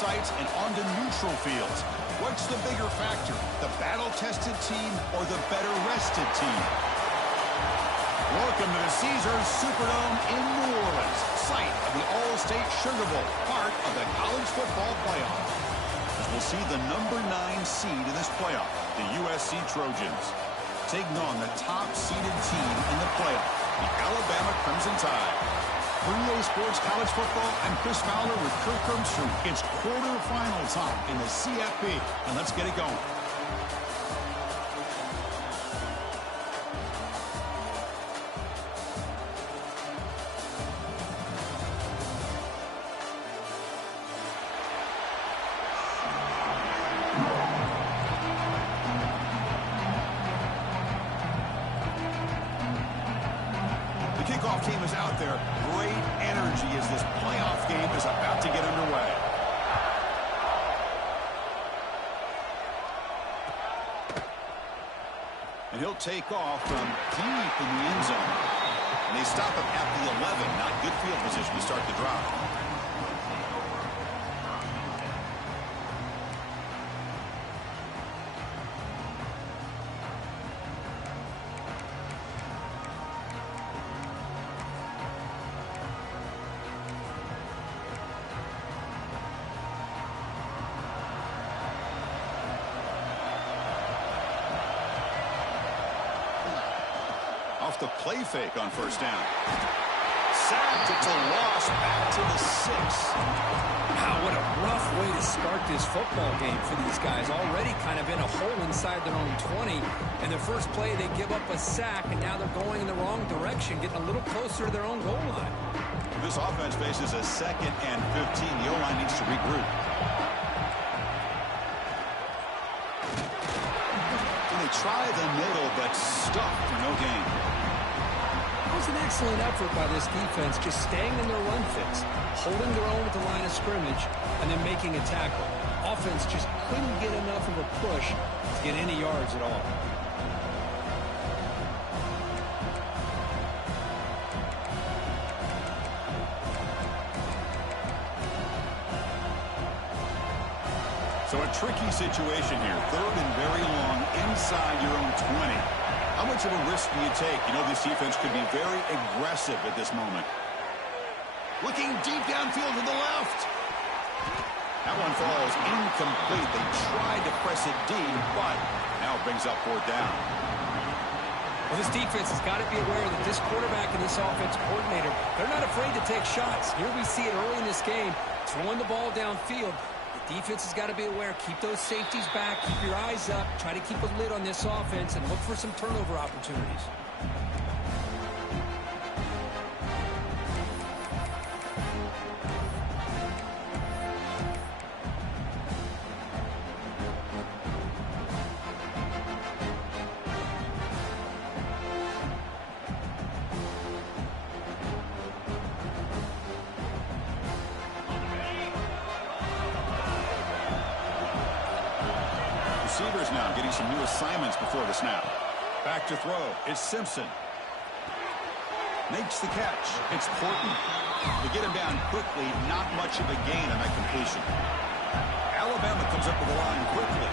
sites and onto neutral fields. What's the bigger factor, the battle-tested team or the better-rested team? Welcome to the Caesars Superdome in New Orleans, site of the All-State Sugar Bowl, part of the college football playoff. As we'll see the number 9 seed in this playoff, the USC Trojans, taking on the top-seeded team in the playoff, the Alabama Crimson Tide. For EA Sports College Football, I'm Chris Fowler with Kirk Herbstreit. It's quarterfinal time in the CFP, and let's get it going. The kickoff team is out there. Great energy as this playoff game is about to get underway. And he'll take off from deep in the end zone. And they stop him at the 11. Not good field position to start the drive. Off the play fake on first down. Sacked. It's a loss back to the 6. Wow, what a rough way to start this football game for these guys. Already kind of in a hole inside their own 20. And their first play, they give up a sack, and now they're going in the wrong direction, getting a little closer to their own goal line. This offense faces a 2nd and 15. The O-line needs to regroup. They try the middle, but stuffed for no gain. It was an excellent effort by this defense, just staying in their run fits, holding their own at the line of scrimmage, and then making a tackle. Offense just couldn't get enough of a push to get any yards at all. So a tricky situation here. 3rd and very long inside your own 20. How much of a risk do you take? You know this defense could be very aggressive at this moment. Looking deep downfield to the left. That one falls incomplete. They tried to press it deep, but now it brings up 4th down. Well, this defense has got to be aware that this quarterback and this offensive coordinator, they're not afraid to take shots. Here we see it early in this game, throwing the ball downfield. The defense has got to be aware. Keep those safeties back. Keep your eyes up. Try to keep a lid on this offense and look for some turnover opportunities. Receivers now getting some new assignments before the snap. Back to throw. It's Simpson. Makes the catch. It's Porton. They get him down quickly. Not much of a gain on that completion. Alabama comes up with the line quickly.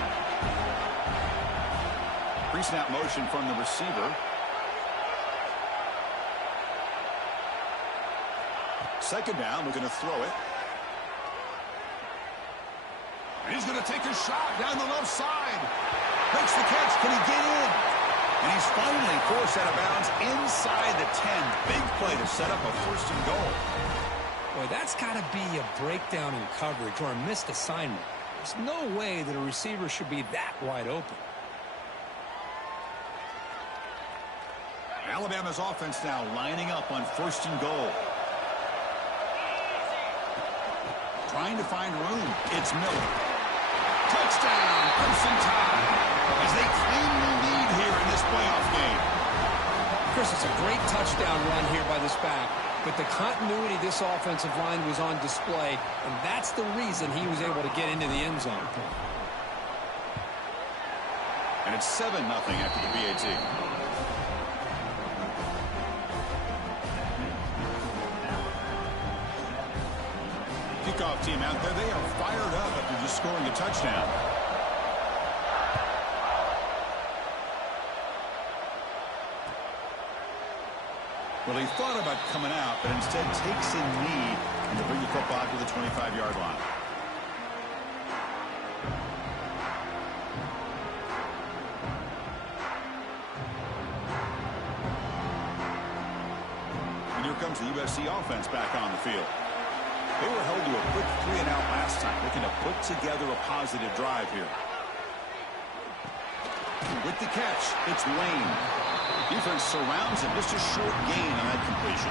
Pre-snap motion from the receiver. Second down. We're going to throw it. And he's going to take a shot down the left side. Makes the catch. Can he get in? And he's finally forced out of bounds inside the 10. Big play to set up a 1st and goal. Boy, that's got to be a breakdown in coverage or a missed assignment. There's no way that a receiver should be that wide open. Alabama's offense now lining up on 1st and goal. Trying to find room. It's Miller. Touchdown, Crimson Tide, as they claim the lead here in this playoff game. Chris, it's a great touchdown run here by this back, but the continuity of this offensive line was on display, and that's the reason he was able to get into the end zone. And it's 7-0 after the PAT. Kickoff team out there, they are fired up. scoring a touchdown. Well, he thought about coming out, but instead takes a knee and to bring the football to the 25-yard line. And here comes the USC offense back on the field. They were held to a quick 3-and-out last time, looking to put together a positive drive here. With the catch, it's Lane. Defense surrounds him. Just a short gain on that completion.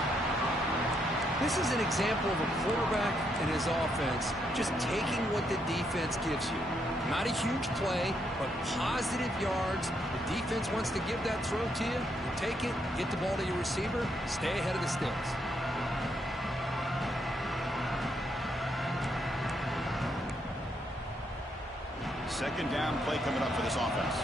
This is an example of a quarterback and his offense just taking what the defense gives you. Not a huge play, but positive yards. The defense wants to give that throw to you. You take it, get the ball to your receiver, stay ahead of the sticks. Second down play coming up for this offense.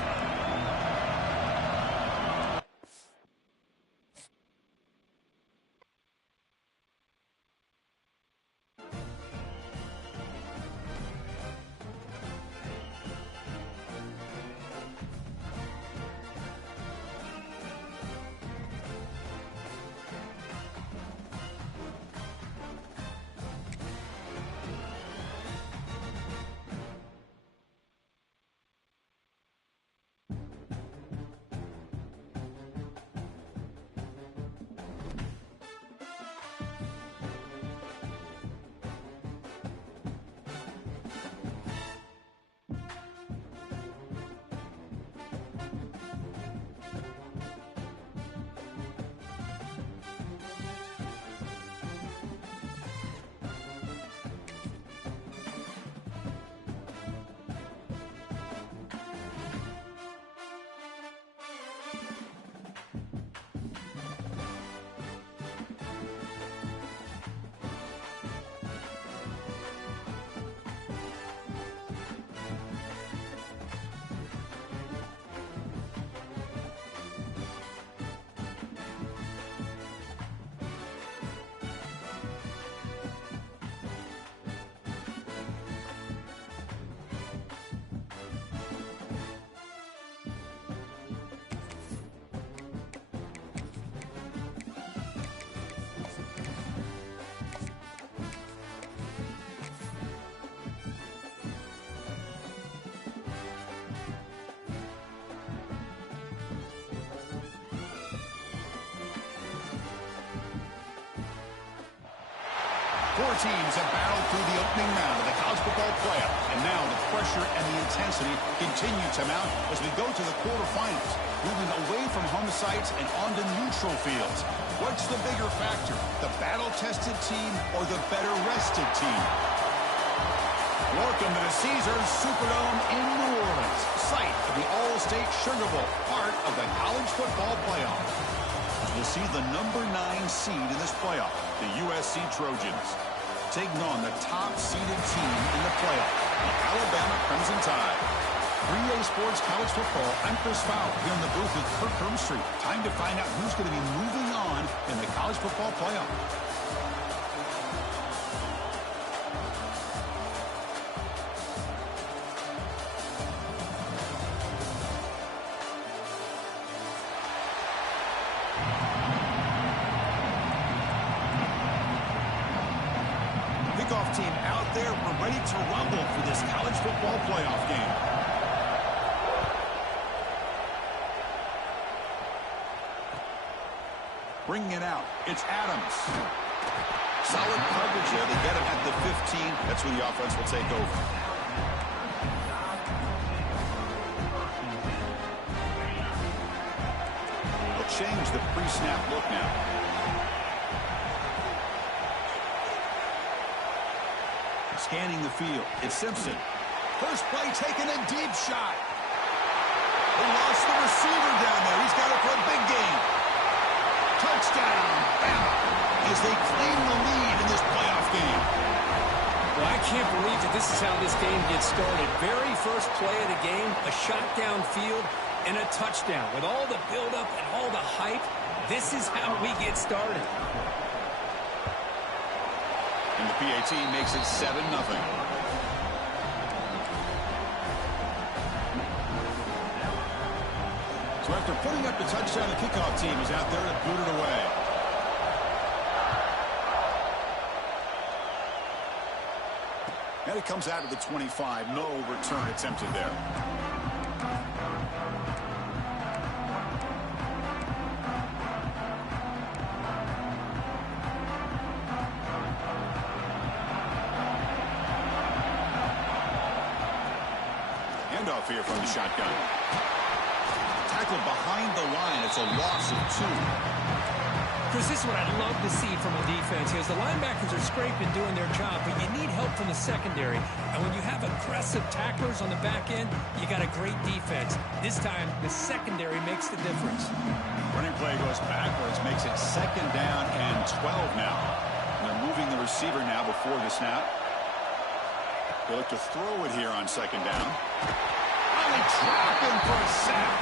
Four teams have battled through the opening round of the college football playoff, and now the pressure and the intensity continue to mount as we go to the quarterfinals, moving away from home sites and onto neutral fields. What's the bigger factor, the battle-tested team or the better-rested team? Welcome to the Caesars Superdome in New Orleans, site of the All-State Sugar Bowl, part of the college football playoff. We'll see the number 9 seed in this playoff, the USC Trojans, taking on the top-seeded team in the playoff, the Alabama Crimson Tide. 3A Sports College Football, I'm Chris Fowler here in the booth with Kirk Herbstreit. Time to find out who's going to be moving on in the college football playoff. Team out there, we're ready to rumble for this college football playoff game. Bringing it out, it's Adams. Solid coverage there. They get him at the 15. That's where the offense will take over. They'll change the pre-snap look now. Scanning the field. It's Simpson. First play taking a deep shot. They lost the receiver down there. He's got it for a big gain. Touchdown, Bama, as they claim the lead in this playoff game. Well, I can't believe that this is how this game gets started. Very first play of the game, a shot downfield and a touchdown. With all the buildup and all the hype, this is how we get started. And the PAT makes it 7-0. So after putting up the touchdown, the kickoff team is out there to boot it away. And it comes out of the 25. No return attempted there. Handoff here from the shotgun. Tackled behind the line. It's a loss of 2. Chris, this is what I'd love to see from a defense. As the linebackers are scraping, doing their job, but you need help from the secondary. And when you have aggressive tacklers on the back end, you got a great defense. This time, the secondary makes the difference. Running play goes backwards, makes it 2nd down and 12 now. And they're moving the receiver now before the snap. They look to throw it here on 2nd down. Oh, they drop him for a sack.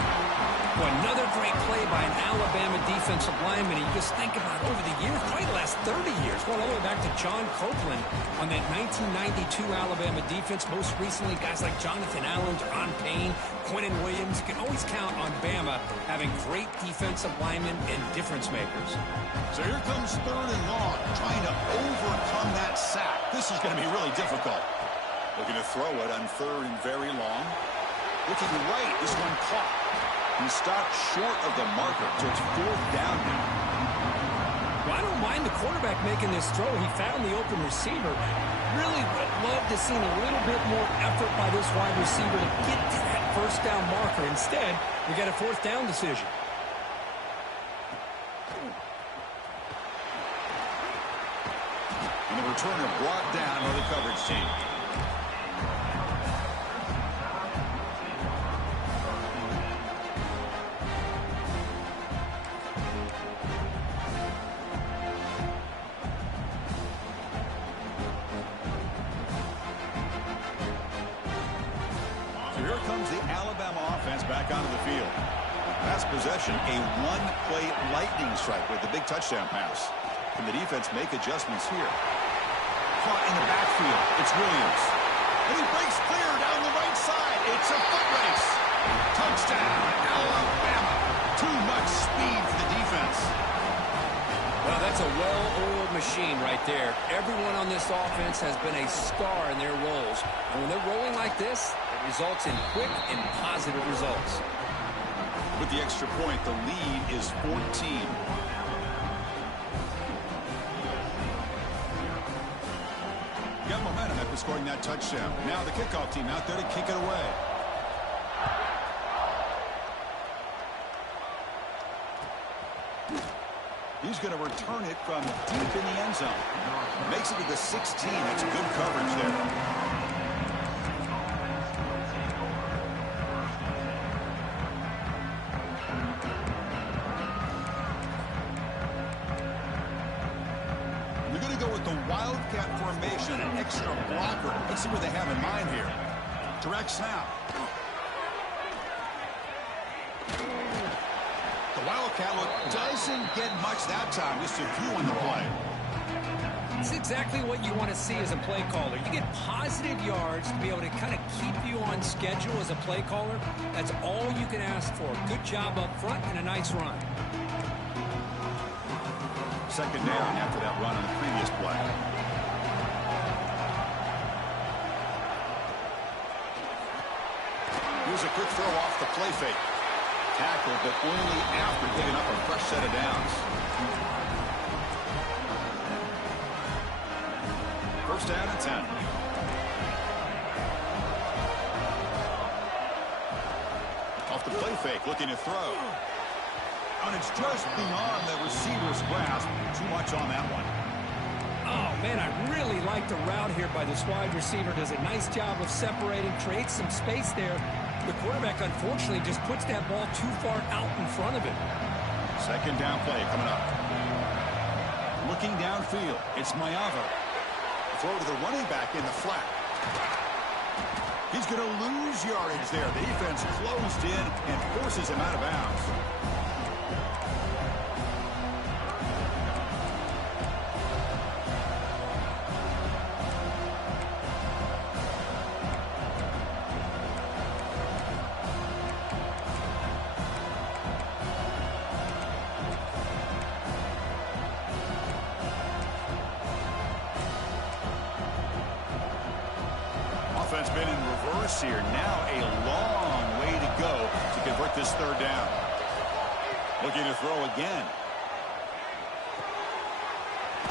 Well, another great play by an Alabama defensive lineman. You just think about over the years, probably the last 30 years, going all the way back to John Copeland on that 1992 Alabama defense. Most recently, guys like Jonathan Allen, Deron Payne, Quinnen Williams. You can always count on Bama having great defensive linemen and difference makers. So here comes 3rd and long, trying to overcome that sack. This is going to be really difficult. Looking to throw it on 3rd and very long. Looking right, this one caught. He stopped short of the marker, so it's 4th down now. Well, I don't mind the quarterback making this throw. He found the open receiver. Really would love to see a little bit more effort by this wide receiver to get to that 1st down marker. Instead, we got a 4th down decision. And the returner brought down by the coverage team. Back onto the field. Last possession, a one-play lightning strike with the big touchdown pass. Can the defense make adjustments here? Caught in the backfield. It's Williams. And he breaks clear down the right side. It's a foot race. Touchdown, Alabama. Too much speed for the defense. Well, that's a well-oiled machine right there. Everyone on this offense has been a star in their roles. And when they're rolling like this, it results in quick and positive results. With the extra point, the lead is 14. Got momentum after scoring that touchdown. Now the kickoff team out there to kick it away. He's going to return it from deep in the end zone. Makes it to the 16. That's good coverage there. They're going to go with the Wildcat formation, an extra blocker. Let's see what they have in mind here. Direct snap. The Wildcat look doesn't get much that time. Just a few on the play. It's exactly what you want to see as a play caller. You get positive yards to be able to kind of keep you on schedule as a play caller. That's all you can ask for. Good job up front and a nice run. 2nd down after that run on the previous play. Here's a quick throw off the play fake. Tackle, but only after giving up a fresh set of downs. 1st down and 10. Off the play fake, looking to throw. And it's just beyond the receiver's grasp. Too much on that one. Oh, man, I really like the route here by this wide receiver. Does a nice job of separating, creates some space there. The quarterback, unfortunately, just puts that ball too far out in front of him. 2nd down play coming up. Looking downfield, it's Mayava. Throw to the running back in the flat. He's going to lose yardage there. The defense closed in and forces him out of bounds. offense been in reverse here. Now a long way to go to convert this third down. Looking to throw again.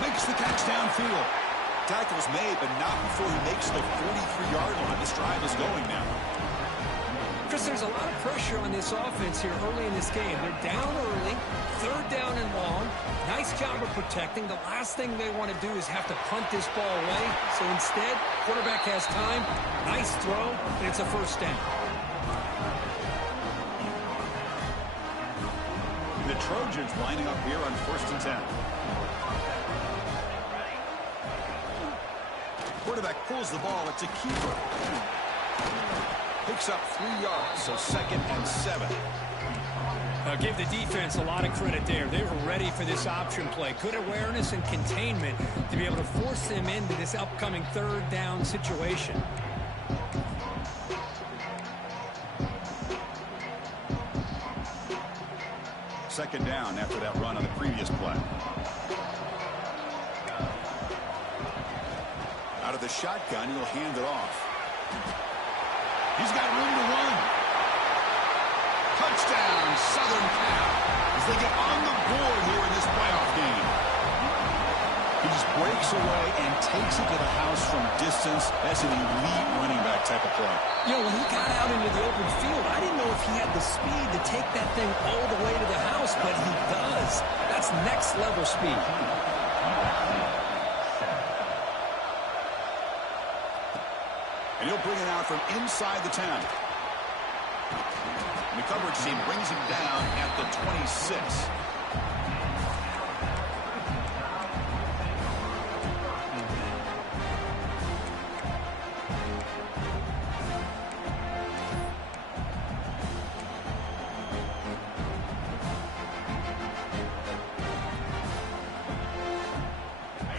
Makes the catch downfield. Tackle's made, but not before he makes the 43-yard line. This drive is going now. Chris, there's a lot of pressure on this offense here early in this game. They're down early, third down and long. Nice job of protecting. The last thing they want to do is have to punt this ball away. So instead, quarterback has time. Nice throw, and it's a first down. The Trojans lining up here on 1st and 10. Quarterback pulls the ball. It's a keeper. Picks up 3 yards, so 2nd and 7. Give the defense a lot of credit there. They were ready for this option play. Good awareness and containment to be able to force them into this upcoming third down situation. Second down after that run on the previous play. Out of the shotgun, he'll hand it off. He's got room to run. Touchdown, Southern Cal, as they get on the board here in this playoff game. He just breaks away and takes it to the house from distance. That's an elite running back type of play. You know, when he got out into the open field, I didn't know if he had the speed to take that thing all the way to the house, but he does. That's next level speed. And he'll bring it out from inside the 10. The coverage team brings him down at the 26.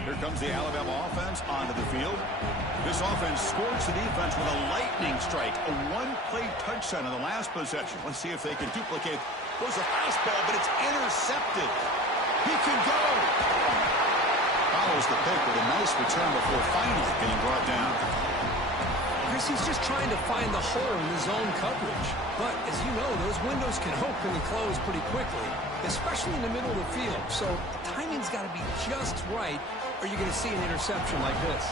Here comes the Alabama offense onto the field. This offense scores the defense with a lightning strike. A one-play touchdown in the last possession. Let's see if they can duplicate. Goes a fastball, but it's intercepted. He can go. Follows the pick with a nice return before finally getting brought down. Chris, he's just trying to find the hole in the zone coverage. But, as you know, those windows can open and close pretty quickly, especially in the middle of the field. So the timing's got to be just right, or you're going to see an interception like this.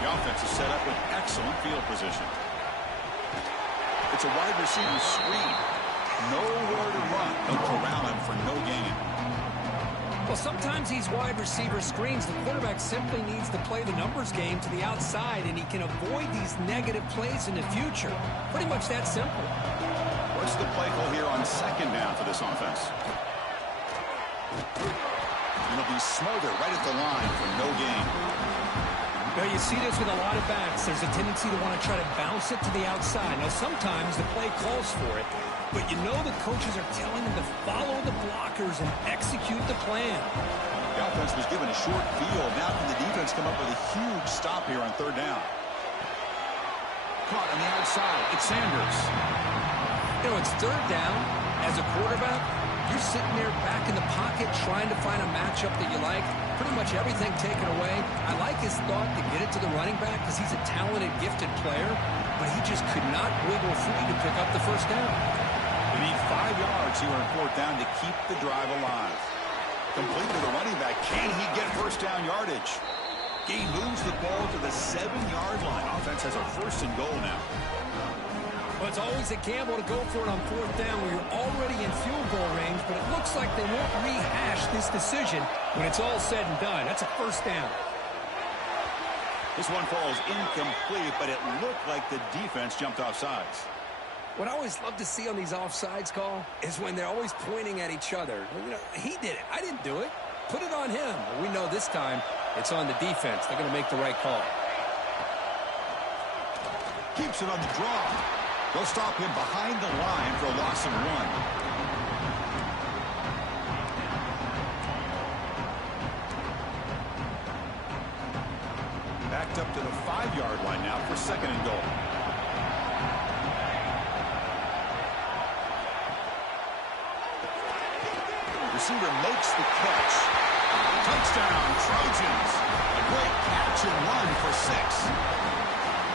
The offense is set up with excellent field position. It's a wide receiver screen. Nowhere to run. They'll corral him for no gain. Well, sometimes these wide receiver screens, the quarterback simply needs to play the numbers game to the outside, and he can avoid these negative plays in the future. Pretty much that simple. What's the play call here on second down for this offense? It'll be smothered right at the line for no gain. Well, you see this with a lot of backs. There's a tendency to want to try to bounce it to the outside. Now, sometimes the play calls for it, but you know the coaches are telling them to follow the blockers and execute the plan. The offense was given a short field. Now can the defense come up with a huge stop here on third down? Caught on the outside. It's Sanders. You know, it's third down. As a quarterback, you're sitting there back in the pocket trying to find a matchup that you like. Pretty much everything taken away. I like his thought to get it to the running back because he's a talented, gifted player, but he just could not wiggle free to pick up the first down. They need 5 yards here on fourth down to keep the drive alive. Complete to the running back. Can he get first down yardage? He moves the ball to the 7-yard line. Offense has a first and goal now. Well, it's always a gamble to go for it on fourth down where you're already in field goal range, but it looks like they won't rehash this decision when it's all said and done. That's a first down. This one falls incomplete, but it looked like the defense jumped off sides. What I always love to see on these offsides call is when they're always pointing at each other. You know, he did it. I didn't do it. Put it on him. We know this time it's on the defense. They're going to make the right call. Keeps it on the draw. They'll stop him behind the line for a loss of 1. Backed up to the 5-yard line now for second and goal. Receiver makes the catch. Touchdown, Trojans. A great catch and run for 6.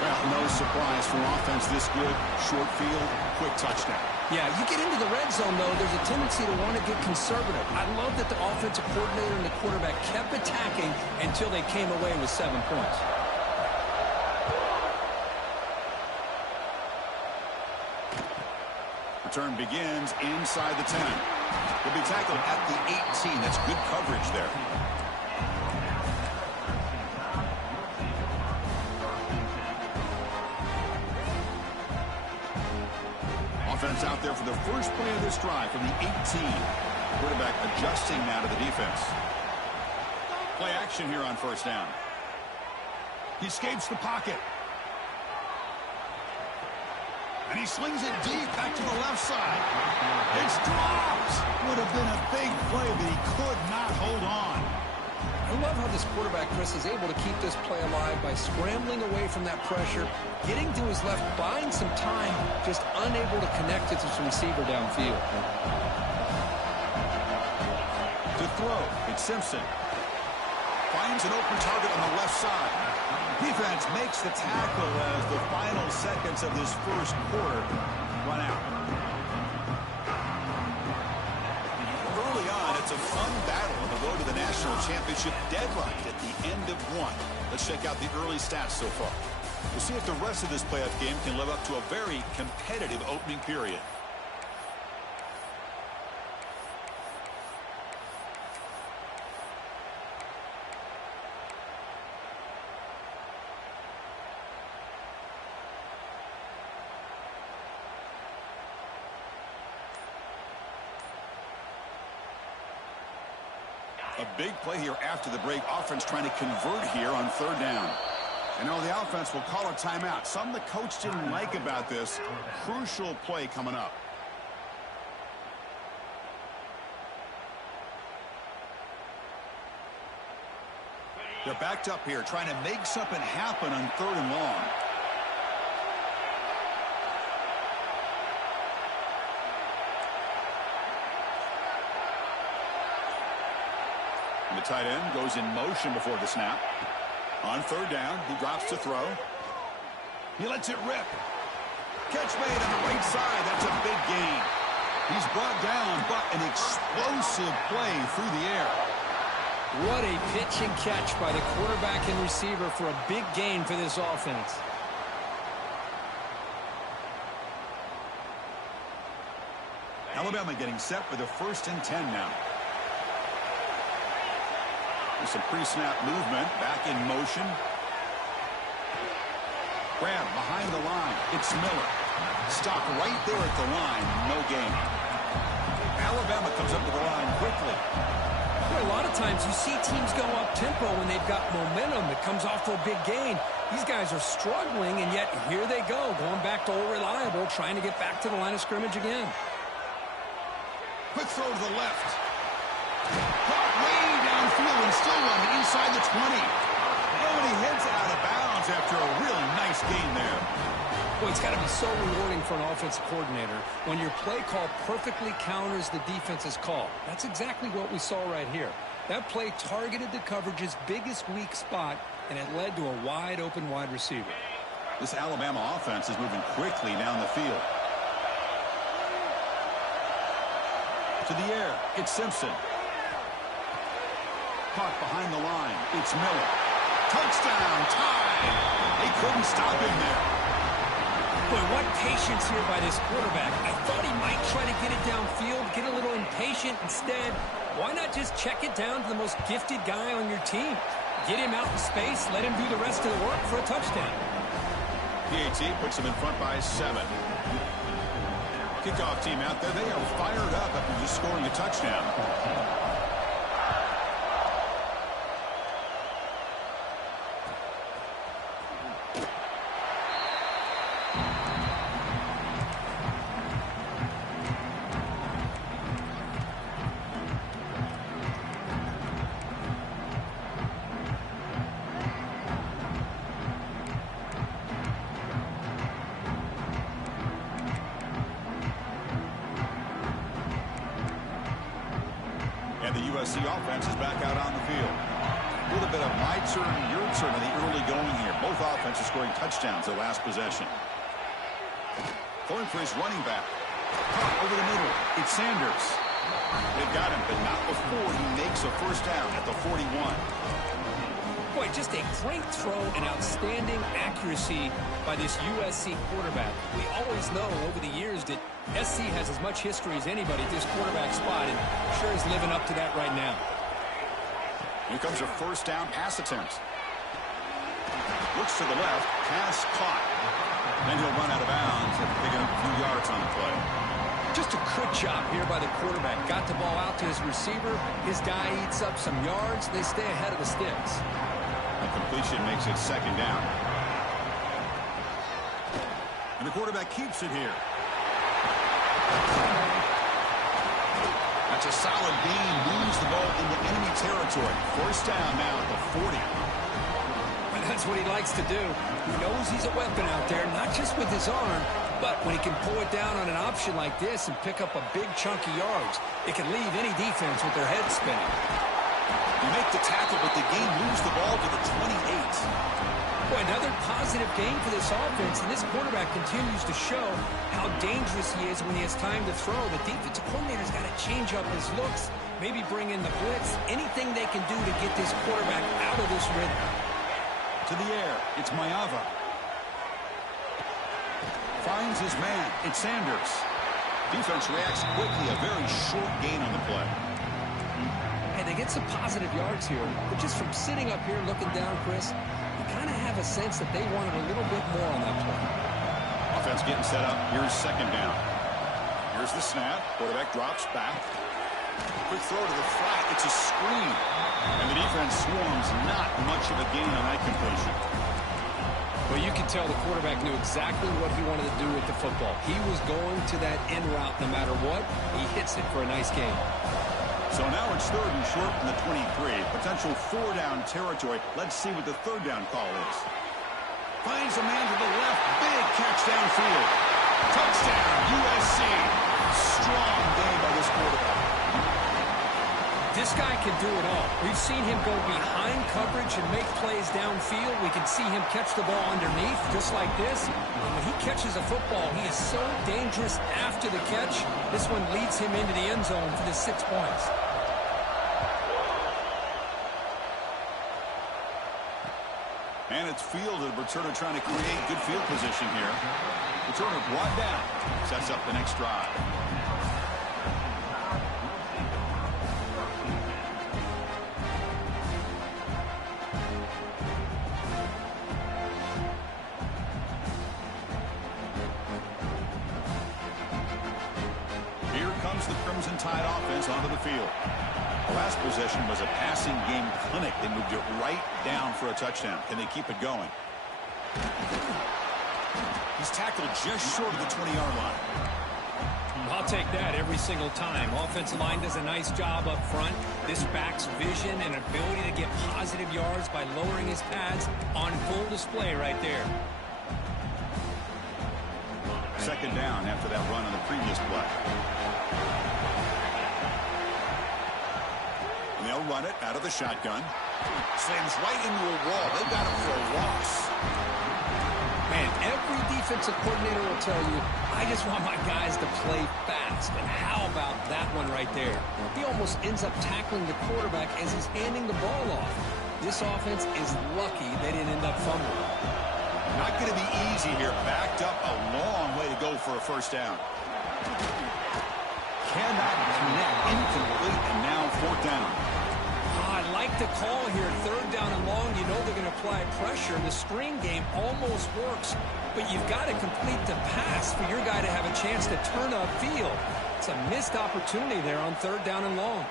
Well, no surprise for offense this good. Short field, quick touchdown. Yeah, you get into the red zone, though, there's a tendency to want to get conservative. I love that the offensive coordinator and the quarterback kept attacking until they came away with 7 points. Return begins inside the 10. Will be tackled at the 18. That's good coverage there. Offense out there for the first play of this drive from the 18. Quarterback adjusting now to the defense. Play action here on first down. He escapes the pocket. And he slings it deep back to the left side. It's dropped. Would have been a big play, but he could not hold on. I love how this quarterback, Chris, is able to keep this play alive by scrambling away from that pressure, getting to his left, buying some time, just unable to connect it to his receiver downfield. To throw, it's Simpson. Finds an open target on the left side. Defense makes the tackle as the final seconds of this first quarter run out. Early on, it's a fun battle on the road to the national championship, deadlocked at the end of one. Let's check out the early stats so far. We'll see if the rest of this playoff game can live up to a very competitive opening period. A big play here after the break. Offense trying to convert here on third down. And now the offense will call a timeout. Something the coach didn't like about this. Crucial play coming up. They're backed up here trying to make something happen on third and long. The tight end goes in motion before the snap. On third down, he drops to throw. He lets it rip. Catch made on the right side. That's a big gain. He's brought down, but an explosive play through the air. What a pitch and catch by the quarterback and receiver for a big gain for this offense. Alabama getting set for the 1st and 10 now. Some pre-snap movement, back in motion. Grab behind the line. It's Miller. Stop right there at the line. No gain. Alabama comes up to the line quickly. Well, a lot of times you see teams go up-tempo when they've got momentum that comes off for a big gain. These guys are struggling, and yet here they go, going back to old reliable, trying to get back to the line of scrimmage again. Quick throw to the left. Caught way downfield and still running inside the 20. Oh, and he heads out of bounds after a really nice gain there. Boy, it's got to be so rewarding for an offensive coordinator when your play call perfectly counters the defense's call. That's exactly what we saw right here. That play targeted the coverage's biggest weak spot, and it led to a wide-open wide receiver. This Alabama offense is moving quickly down the field. To the air, it's Simpson. Caught behind the line. It's Miller. Touchdown, tie. They couldn't stop him there. Boy, what patience here by this quarterback. I thought he might try to get it downfield, get a little impatient. Instead, why not just check it down to the most gifted guy on your team? Get him out in space, let him do the rest of the work for a touchdown. PAT puts him in front by 7. Kickoff team out there. They are fired up after just scoring a touchdown. And the USC offense is back out on the field. A little bit of my turn, your turn in the early going here. Both offenses scoring touchdowns their last possession. Going for his running back. Caught over the middle. It's Sanders. They've got him, but not before he makes a first down at the 41. Boy, just a great throw and outstanding accuracy by this USC quarterback. We always know over the years that SC has as much history as anybody at this quarterback spot, and sure is living up to that right now. Here comes a first down pass attempt. Looks to the left. Pass caught. Then he'll run out of bounds after picking up a few yards on the play. Just a quick job here by the quarterback. Got the ball out to his receiver. His guy eats up some yards. They stay ahead of the sticks. The completion makes it second down. And the quarterback keeps it here. That's a solid gain. Moves the ball into enemy territory. First down now at the 40. And that's what he likes to do. He knows he's a weapon out there, not just with his arm, but when he can pull it down on an option like this and pick up a big chunk of yards, it can leave any defense with their head spinning. You make the tackle, but the game moves the ball to the 28. Boy, another positive game for this offense, and this quarterback continues to show how dangerous he is when he has time to throw. The defensive coordinator's got to change up his looks, maybe bring in the blitz, anything they can do to get this quarterback out of this rhythm. To the air, it's Mayava. Finds his man, it's Sanders. Defense reacts quickly, a very short gain on the play. They get some positive yards here, but just from sitting up here looking down, Chris, you kind of have a sense that they wanted a little bit more on that play. Offense getting set up. Here's second down. Here's the snap. Quarterback drops back. Quick throw to the flat. It's a screen. And the defense swarms. Not much of a gain on that completion. Well, you can tell the quarterback knew exactly what he wanted to do with the football. He was going to that end route no matter what. He hits it for a nice gain. So now it's third and short from the 23. Potential four-down territory. Let's see what the third down call is. Finds a man to the left. Big catch downfield. Touchdown, USC. Strong day by this quarterback. This guy can do it all. We've seen him go behind coverage and make plays downfield. We can see him catch the ball underneath, just like this. And when he catches a football, he is so dangerous after the catch. This one leads him into the end zone for the 6 points. And it's fielded. Returner trying to create good field position here. Returner brought down. Sets up the next drive. Here comes the Crimson Tide offense onto the field. The last possession was a passing game clinic. They moved it right down for a touchdown. Can they keep it going? He's tackled just short of the 20-yard line. I'll take that every single time. Offensive line does a nice job up front. This back's vision and ability to get positive yards by lowering his pads on full display right there. Second down after that run on the previous play. And they'll run it out of the shotgun. Slams right into a wall. They've got him for a loss. Man, every defensive coordinator will tell you, I just want my guys to play fast. And how about that one right there? He almost ends up tackling the quarterback as he's handing the ball off. This offense is lucky they didn't end up fumbling. Not going to be easy here. Backed up a long way to go for a first down. Cannot connect. Incomplete, and now fourth down. I like the call here. Third down and long. You know they're going to apply pressure. The screen game almost works, but you've got to complete the pass for your guy to have a chance to turn upfield. It's a missed opportunity there on third down and long.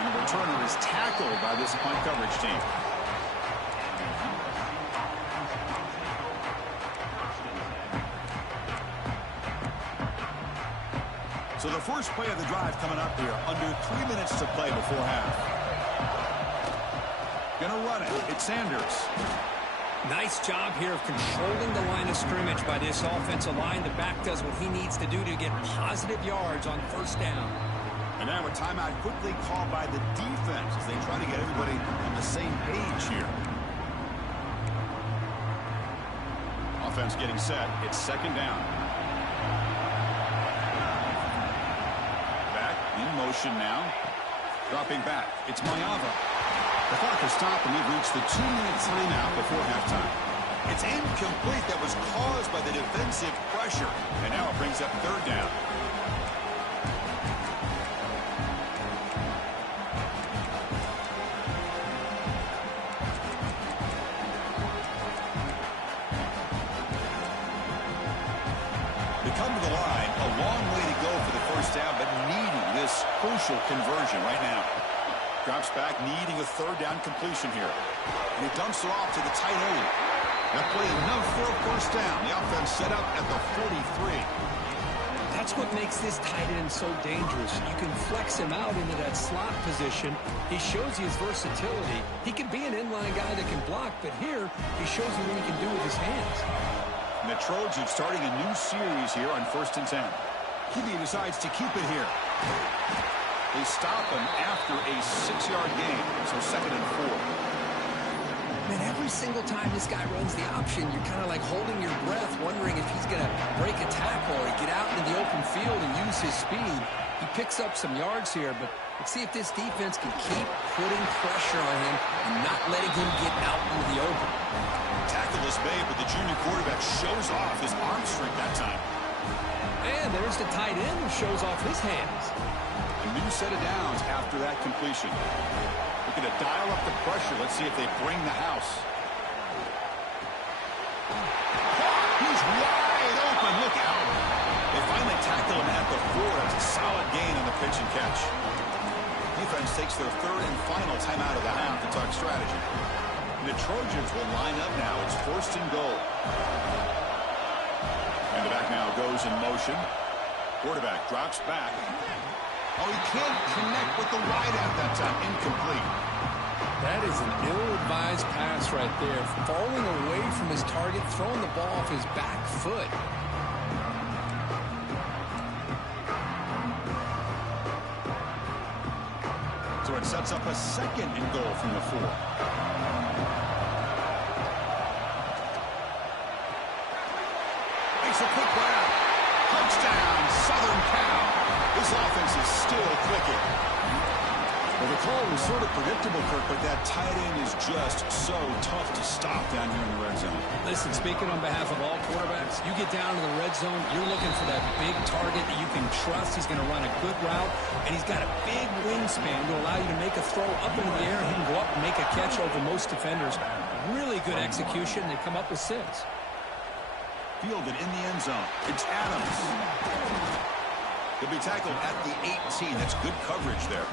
And the returner is tackled by this punt coverage team. So the first play of the drive coming up here. Under 3 minutes to play before half. Gonna run it. It's Sanders. Nice job here of controlling the line of scrimmage by this offensive line. The back does what he needs to do to get positive yards on first down. And now a timeout quickly called by the defense as they try to get everybody on the same page here. Offense getting set. It's second down. Back in motion now. Dropping back. It's Mayava. The clock has stopped, and we've reached the 2-minute timeout before halftime. It's incomplete. That was caused by the defensive pressure. And now it brings up third down. Crucial conversion right now. Drops back, needing a third down completion here. And he dumps it off to the tight end. That play enough for a first down. The offense set up at the 43. That's what makes this tight end so dangerous. You can flex him out into that slot position. He shows you his versatility. He can be an inline guy that can block, but here he shows you what he can do with his hands. And the Trojans starting a new series here on 1st and 10. Hebe decides to keep it here. They stop him after a 6-yard gain, so 2nd and 4. Man, every single time this guy runs the option, you're kind of like holding your breath, wondering if he's going to break a tackle or get out into the open field and use his speed. He picks up some yards here, but let's see if this defense can keep putting pressure on him and not letting him get out into the open. Tackle is made, but the junior quarterback shows off his arm strength that time. And there's the tight end who shows off his hands. A new set of downs after that completion. Looking to dial up the pressure. Let's see if they bring the house. He's wide open. Look out. They finally tackle him at the 4. That's a solid gain on the pitch and catch. Defense takes their 3rd and final timeout of the half to talk strategy. And the Trojans will line up now. It's 1st and goal. And the back now goes in motion. Quarterback drops back. Oh, he can't connect with the wideout that time. Incomplete. That is an ill-advised pass right there. Falling away from his target, throwing the ball off his back foot. So it sets up a 2nd and goal from the 4. Makes a quick grab. Touchdown, Southern Cal. This offense is still clicking. Well, the call was sort of predictable, Kirk, but that tight end is just so tough to stop down here in the red zone. Listen, speaking on behalf of all quarterbacks, you get down to the red zone, you're looking for that big target that you can trust. He's going to run a good route, and he's got a big wingspan to allow you to make a throw up into the air. He can go up and make a catch over most defenders. Really good execution. They come up with 6. Fielded in the end zone. It's Adams. He'll be tackled at the 18. That's good coverage there.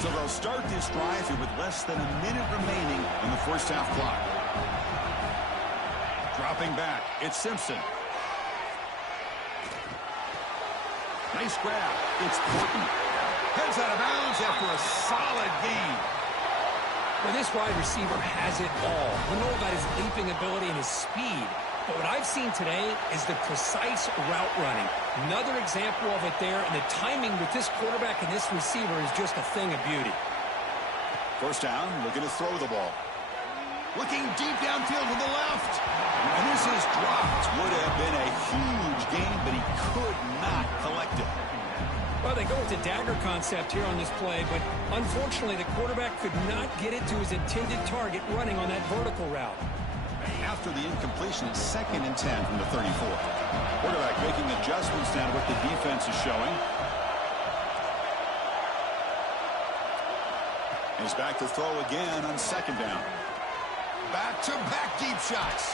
So they'll start this drive here with less than a minute remaining on the first half clock. Dropping back, it's Simpson. Nice grab. It's Porton. Heads out of bounds after a solid gain. Well, this wide receiver has it all. We know about his leaping ability and his speed. But what I've seen today is the precise route running. Another example of it there, and the timing with this quarterback and this receiver is just a thing of beauty. First down, looking to throw the ball. Looking deep downfield to the left. And this is dropped. Would have been a huge gain, but he could not collect it. Well, they go with the dagger concept here on this play, but unfortunately the quarterback could not get it to his intended target running on that vertical route. After the incompletion, it's 2nd and 10 from the 34. Quarterback making adjustments now to what the defense is showing. He's back to throw again on 2nd down. Back-to-back deep shots.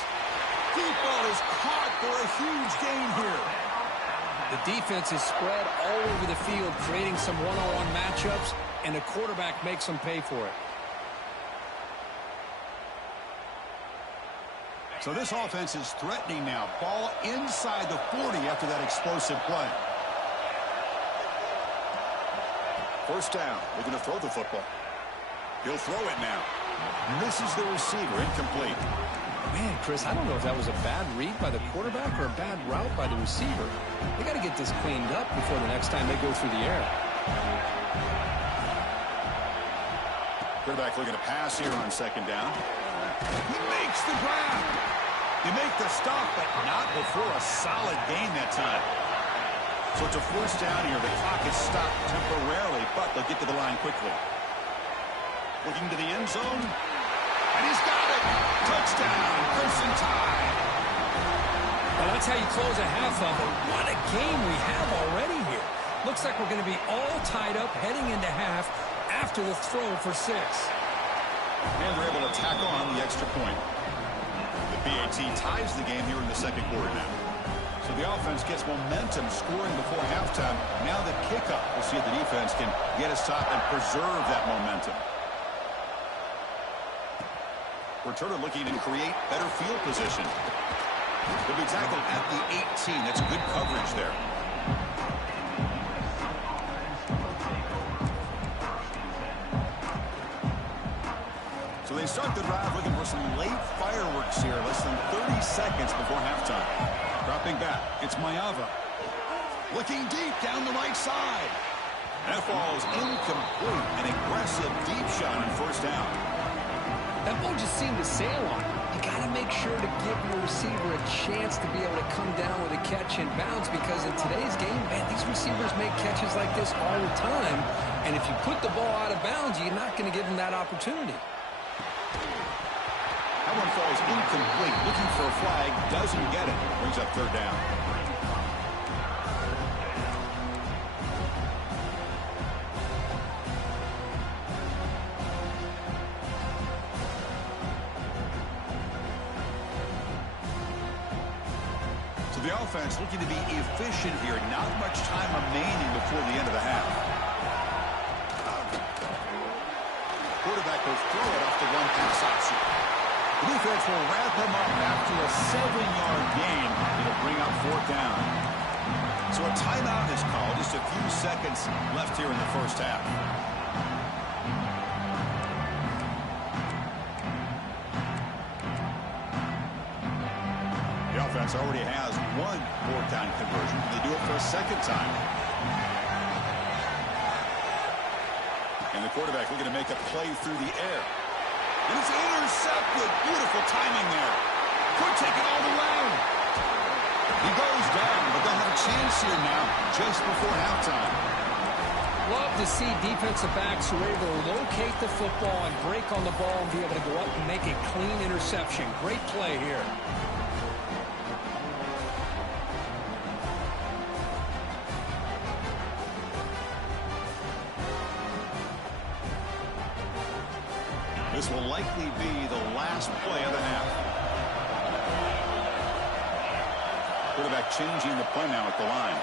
Deep ball is caught for a huge gain here. The defense is spread all over the field, creating some one-on-one matchups, and the quarterback makes them pay for it. So this offense is threatening now. Ball inside the 40 after that explosive play. First down. Looking to throw the football. He'll throw it now. Misses the receiver. Incomplete. Man, Chris, I don't know if that was a bad read by the quarterback or a bad route by the receiver. They got to get this cleaned up before the next time they go through the air. Quarterback looking to pass here on second down. He makes the grab. They make the stop, but not before a solid gain that time. So it's a first down here. The clock is stopped temporarily, but they'll get to the line quickly. Looking to the end zone. And he's got it. Touchdown, Crimson Tide. Well, that's how you close a half of it. What a game we have already here. Looks like we're going to be all tied up heading into half after the throw for 6. And they're able to tack on the extra point. The BAT ties the game here in the second quarter now. So the offense gets momentum scoring before halftime. Now the kickoff. We'll see if the defense can get a stop and preserve that momentum. Returner looking to create better field position. He'll be tackled at the 18. That's good coverage there. So they start the drive looking for some late fireworks here. Less than 30 seconds before halftime. Dropping back. It's Mayava. Looking deep down the right side. That ball is incomplete. An aggressive deep shot on first down. That ball just seemed to sail on. You got to make sure to give your receiver a chance to be able to come down with a catch and bounce, because in today's game, man, these receivers make catches like this all the time. And if you put the ball out of bounds, you're not going to give them that opportunity. That one falls incomplete. Looking for a flag. Doesn't get it. Brings up third down. So the offense looking to be efficient here. Not much time remaining before the end of the half. Quarterback will throw it off the one pass option. The defense will wrap him up after a 7-yard gain. It'll bring up fourth down. So a timeout is called. Just a few seconds left here in the first half. The offense already has one fourth down conversion. Can they do it for a second time? And the quarterback looking to make a play through the air. And it's intercepted. Beautiful timing there. Could take it all the way. He goes down, but they'll have a chance here now just before halftime. Love to see defensive backs who are able to locate the football and break on the ball and be able to go up and make a clean interception. Great play here. This will likely be the last play of the half. Quarterback changing the play now at the line.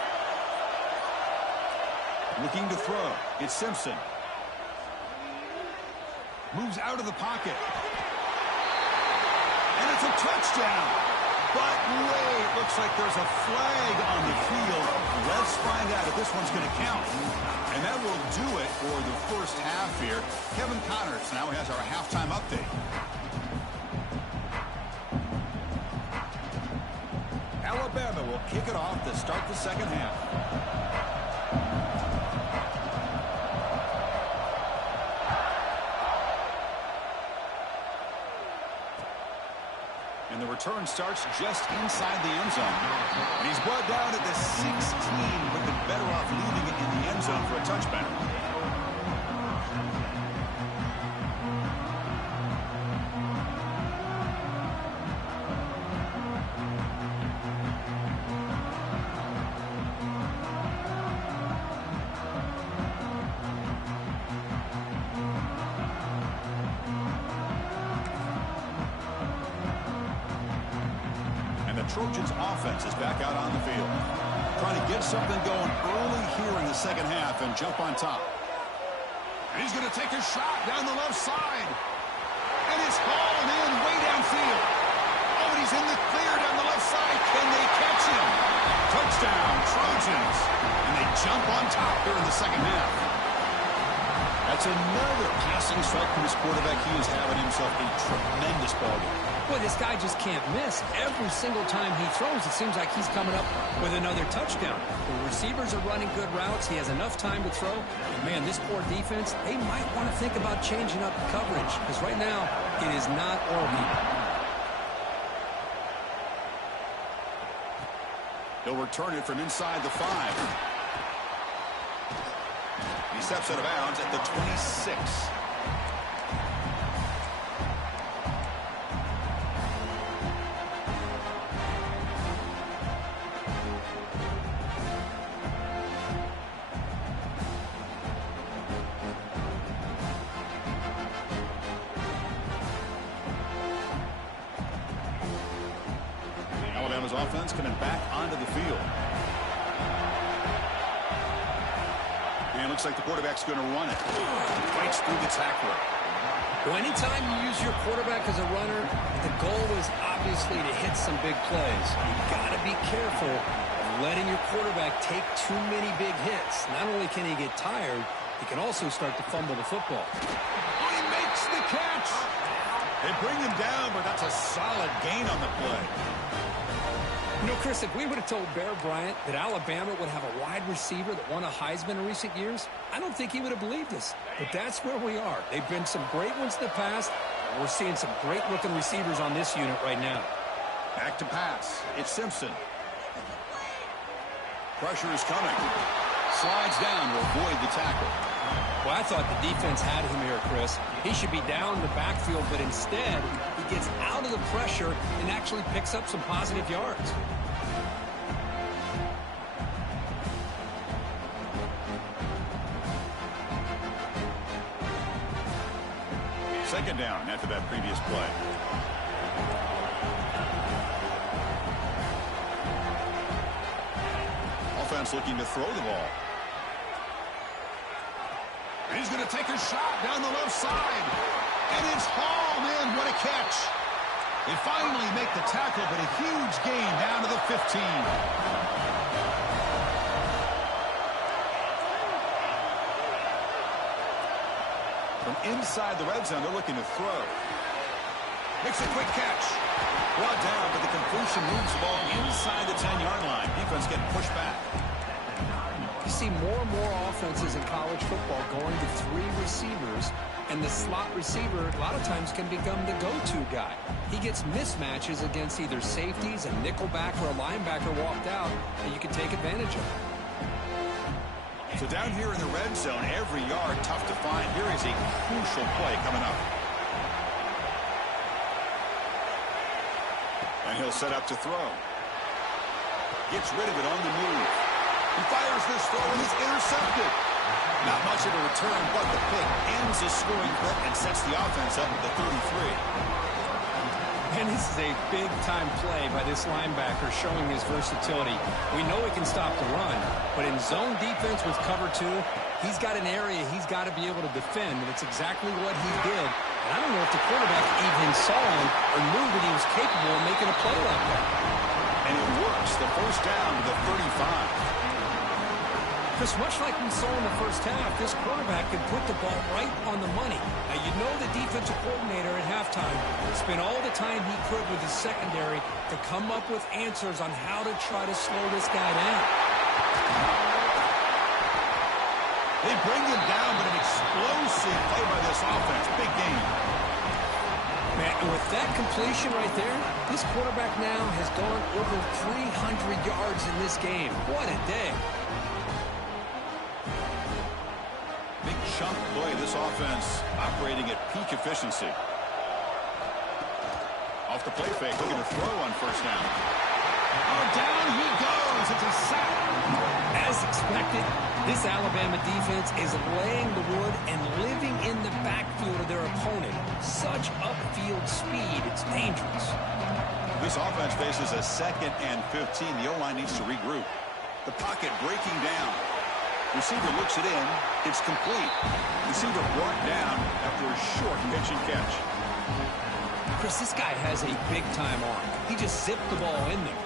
Looking to throw. It's Simpson. Moves out of the pocket. And it's a touchdown. But wait, looks like there's a flag on the field. Let's find out if this one's going to count. And that will do it for the first half here. Kevin Connors now has our halftime update. Alabama will kick it off to start the second half. And the return starts just inside the end zone. And he's brought down at the 16. Would have been better off leaving it in the end zone for a touchback. Trojans offense is back out on the field. Trying to get something going early here in the second half and jump on top. And he's going to take a shot down the left side. And it's hauled in way downfield. Oh, and he's in the clear down the left side. Can they catch him? Touchdown, Trojans. And they jump on top here in the second half. That's another passing strike from his quarterback. He is having himself a tremendous ball game. Boy, this guy just can't miss. Every single time he throws, it seems like he's coming up with another touchdown. The receivers are running good routes. He has enough time to throw. And, man, this poor defense, they might want to think about changing up the coverage because right now it is not all even. He'll return it from inside the 5. He steps out of bounds at the 26. Alabama's offense coming back onto the field. And looks like the quarterback's going to run it. Breaks through the tackler. Well, anytime you use your quarterback as a runner, the goal is obviously to hit some big plays. You've got to be careful of letting your quarterback take too many big hits. Not only can he get tired, he can also start to fumble the football. Oh, he makes the catch. They bring him down, but that's a solid gain on the play. You know, Chris, if we would have told Bear Bryant that Alabama would have a wide receiver that won a Heisman in recent years, I don't think he would have believed us. But that's where we are. They've been some great ones in the past. And we're seeing some great-looking receivers on this unit right now. Back to pass. It's Simpson. Pressure is coming. Slides down to avoid the tackle. Well, I thought the defense had him here, Chris. He should be down in the backfield, but instead, he gets out of the pressure and actually picks up some positive yards. Second down after that previous play. Offense looking to throw the ball. And he's going to take a shot down the left side. And it's hauled in. What a catch. They finally make the tackle, but a huge gain down to the 15. From inside the red zone, they're looking to throw. Makes a quick catch. Brought down, but the completion moves the ball inside the 10-yard line. Defense getting pushed back. You see more and more offenses in college football going to 3 receivers, and the slot receiver a lot of times can become the go-to guy. He gets mismatches against either safeties, a nickelback, or a linebacker walked out, and you can take advantage of it. So down here in the red zone, every yard tough to find. Here is a crucial play coming up. And he'll set up to throw. Gets rid of it on the move. He fires this throw and it's intercepted. Not much of a return, but the pick ends the scoring clip and sets the offense up at the 33. And this is a big-time play by this linebacker showing his versatility. We know he can stop the run, but in zone defense with cover 2, he's got an area he's got to be able to defend, and it's exactly what he did. And I don't know if the quarterback even saw him or knew that he was capable of making a play like that. And it works. The first down to the 35. Because much like we saw in the first half, this quarterback can put the ball right on the money. Now, you know the defensive coordinator at halftime spent all the time he could with his secondary to come up with answers on how to try to slow this guy down. They bring him down, but an explosive play by this offense. Big game. Man, and with that completion right there, this quarterback now has gone over 300 yards in this game. What a day. Big chunk play. This offense operating at peak efficiency. Off the play fake, looking to throw on first down. Oh, down he goes. It's a sack. As expected, this Alabama defense is laying the wood and living in the backfield of their opponent. Such upfield speed, it's dangerous. This offense faces a 2nd and 15. The O-line needs to regroup. The pocket breaking down. Receiver looks it in. It's complete. Receiver brought down after a short pitch and catch. Chris, this guy has a big-time arm. He just zipped the ball in there.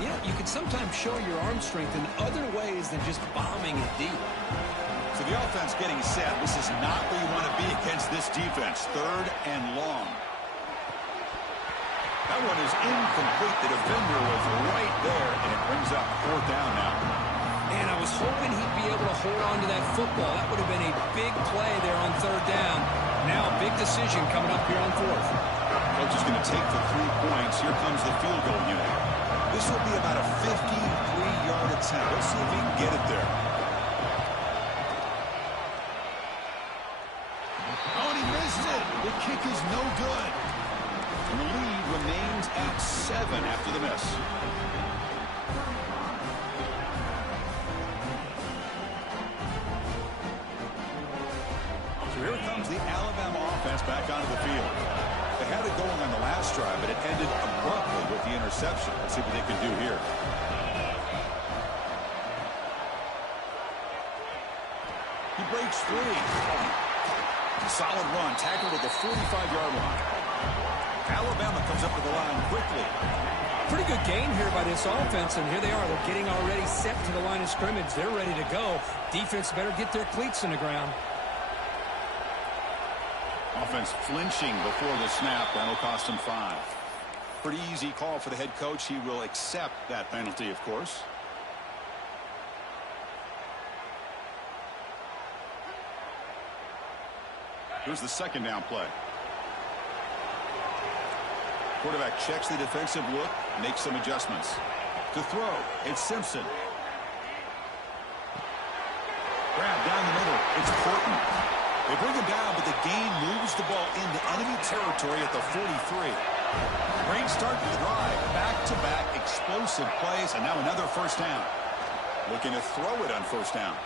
You know, you can sometimes show your arm strength in other ways than just bombing it deep. So the offense getting set. This is not where you want to be against this defense. 3rd and long. That one is incomplete. The defender was right there, and it brings up 4th down now. And I was hoping he'd be able to hold on to that football. That would have been a big play there on 3rd down. Now a big decision coming up here on 4th. Coach is going to take the 3 points. Here comes the field goal unit. This will be about a 53-yard attempt. Let's see if he can get it there. Oh, and he missed it. The kick is no good. And the lead remains at 7 after the miss. So here comes the Alabama offense back onto the field. They had it going on the last drive, but it ended abruptly with the interception. Let's see what they can do here. He breaks free. Solid run, tackled at the 45-yard line. Alabama comes up to the line quickly. Pretty good game here by this offense, and here they are. They're getting already set to the line of scrimmage. They're ready to go. Defense better get their cleats in the ground. Offense flinching before the snap. That'll cost him 5. Pretty easy call for the head coach. He will accept that penalty, of course. Here's the 2nd down play. Quarterback checks the defensive look, makes some adjustments. To throw, it's Simpson. Grab down the middle, it's Horton. They bring him down, but the gain moves the ball into enemy territory at the 43. Great start to the drive. Back-to-back explosive plays, and now another 1st down. Looking to throw it on 1st down.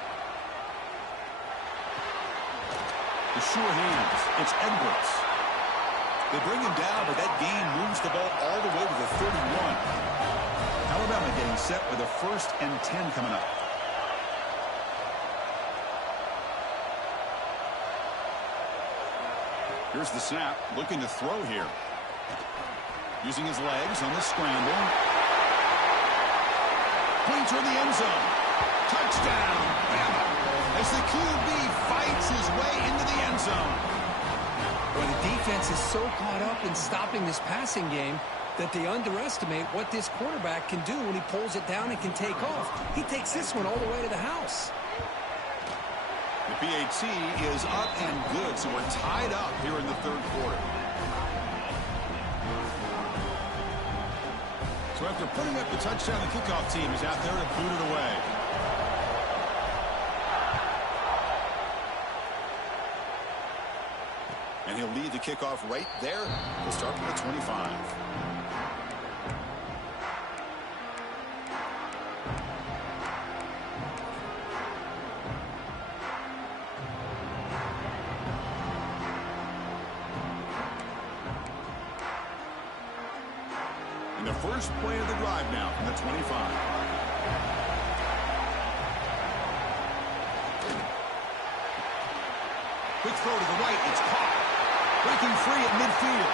The sure hands. It's Edwards. They bring him down, but that gain moves the ball all the way to the 31. Alabama getting set with a 1st and 10 coming up. Here's the snap. Looking to throw here. Using his legs on the scramble. Clean toward the end zone. Touchdown, Bama. As the QB fights his way into the end zone. Well, the defense is so caught up in stopping this passing game that they underestimate what this quarterback can do when he pulls it down and can take off. He takes this one all the way to the house. The PAT is up and good, so we're tied up here in the 3rd quarter. So after putting up the touchdown, the kickoff team is out there to boot it away. And he'll lead the kickoff right there. We'll start from the 25. And the first play of the drive now from the 25. Quick throw to the right. It's caught. Breaking free at midfield.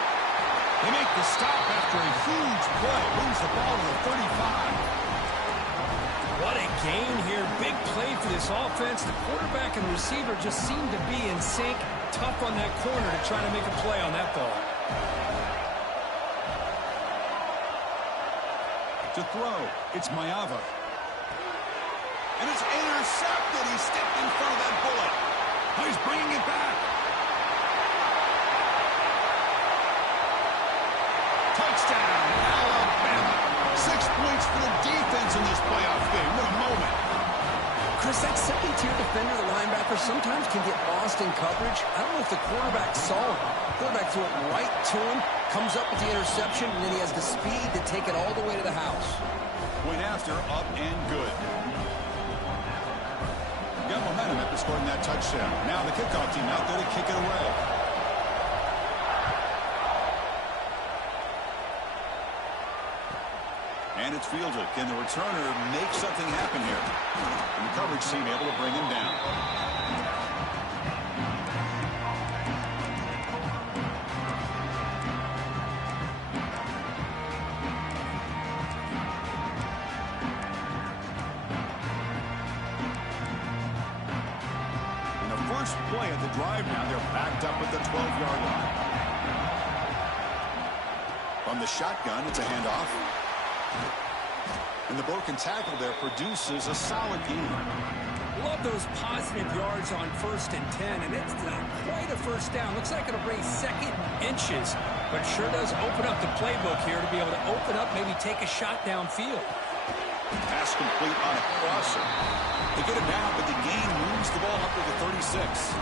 They make the stop after a huge play. Wins the ball to the 35. What a gain here. Big play for this offense. The quarterback and receiver just seem to be in sync. Tough on that corner to try to make a play on that ball. To throw, it's Mayava. And it's intercepted. He stepped in front of that bullet. Oh, he's bringing it back. Touchdown, Alabama. 6 points for the defense in this playoff game. What a moment. Chris, that second-tier defender, the linebacker, sometimes can get lost in coverage. I don't know if the quarterback saw it. The quarterback threw it right to him, comes up with the interception, and then he has the speed to take it all the way to the house. Went after, up and good. Got momentum after scoring that touchdown. Now the kickoff team out there to kick it away. And it's fielded. Can the returner make something happen here? And the coverage team able to bring him down. play at the drive now. They're backed up at the 12-yard line. From the shotgun, it's a handoff. And the broken tackle there produces a solid gain. Love those positive yards on 1st and 10, and it's not quite a first down. Looks like it'll bring second inches, but it sure does open up the playbook here to be able to open up, maybe take a shot downfield. Pass complete on a crosser. They get it down, but the gain moves the ball up to the 36.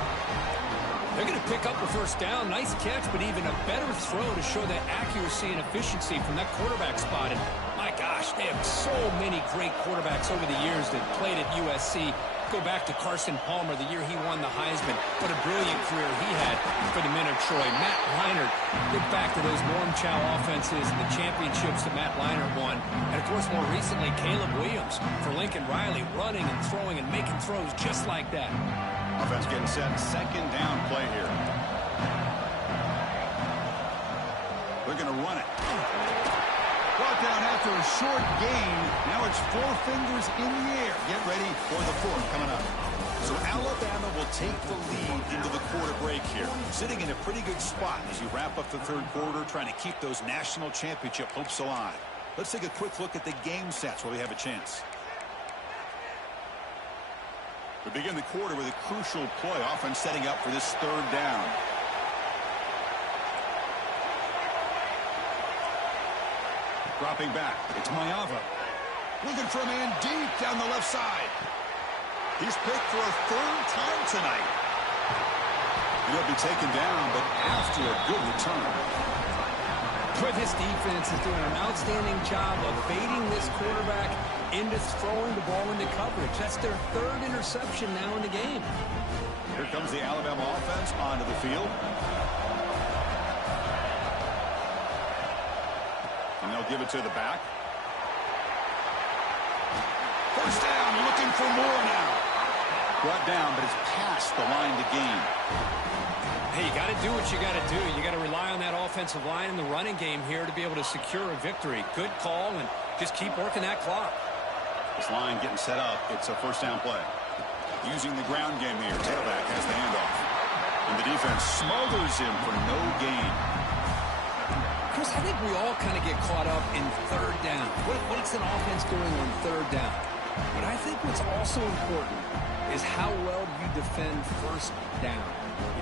They're going to pick up a first down. Nice catch, but even a better throw to show that accuracy and efficiency from that quarterback spot. And my gosh, they have so many great quarterbacks over the years that played at USC. Go back to Carson Palmer, the year he won the Heisman. What a brilliant career he had for the men of Troy. Matt Leinart, look back to those Norm Chow offenses and the championships that Matt Leinart won. And, of course, more recently, Caleb Williams for Lincoln Riley, running and throwing and making throws just like that. Offense getting set. Second down play here. They're going to run it. Brought down after a short gain. Now it's 4 fingers in the air. Get ready for the 4th coming up. So Alabama will take the lead into the quarter break here. Sitting in a pretty good spot as you wrap up the 3rd quarter, trying to keep those national championship hopes alive. Let's take a quick look at the game sets where we have a chance. We begin the quarter with a crucial play, offense setting up for this 3rd down. Dropping back, it's Maiava. Looking for a man deep down the left side. He's picked for a 3rd time tonight. He'll be taken down, but after a good return. But this defense is doing an outstanding job of baiting this quarterback into throwing the ball into coverage. That's their 3rd interception now in the game. Here comes the Alabama offense onto the field. And they'll give it to the back. First down, looking for more now. Brought down, but it's past the line to gain. Hey, you got to do what you got to do. You got to rely on that offensive line in the running game here to be able to secure a victory. Good call, and just keep working that clock. This line getting set up. It's a first down play. Using the ground game here. Tailback has the handoff. And the defense smothers him for no gain. Chris, I think we all kind of get caught up in 3rd down. What's an offense doing on 3rd down? But I think what's also important is how well you defend 1st down.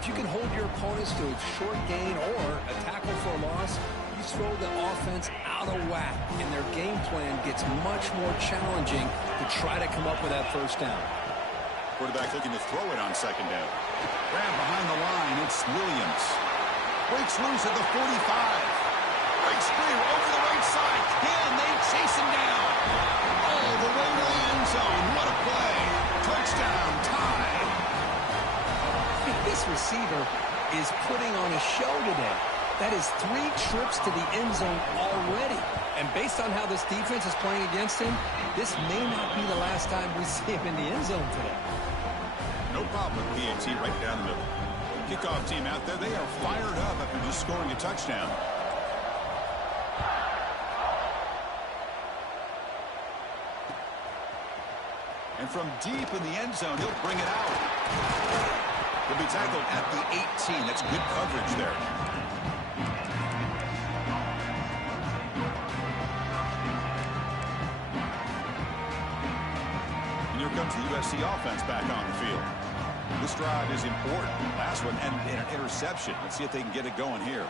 If you can hold your opponents to a short gain or a tackle for a loss, you throw the offense out of whack, and their game plan gets much more challenging to try to come up with that 1st down. Quarterback looking to throw it on 2nd down. Grab behind the line, it's Williams. Breaks loose at the 45. Breaks through over the right side. Can they chase him down? All the way to the end zone. What a play. Touchdown, tie. This receiver is putting on a show today. That is 3 trips to the end zone already. And based on how this defense is playing against him, this may not be the last time we see him in the end zone today. No problem with PAT right down the middle. Kickoff team out there, they are fired up after just scoring a touchdown. And from deep in the end zone, he'll bring it out. He'll be tackled at the 18. That's good coverage there. And here comes the USC offense back on the field. This drive is important. Last one ended in an interception. Let's see if they can get it going here.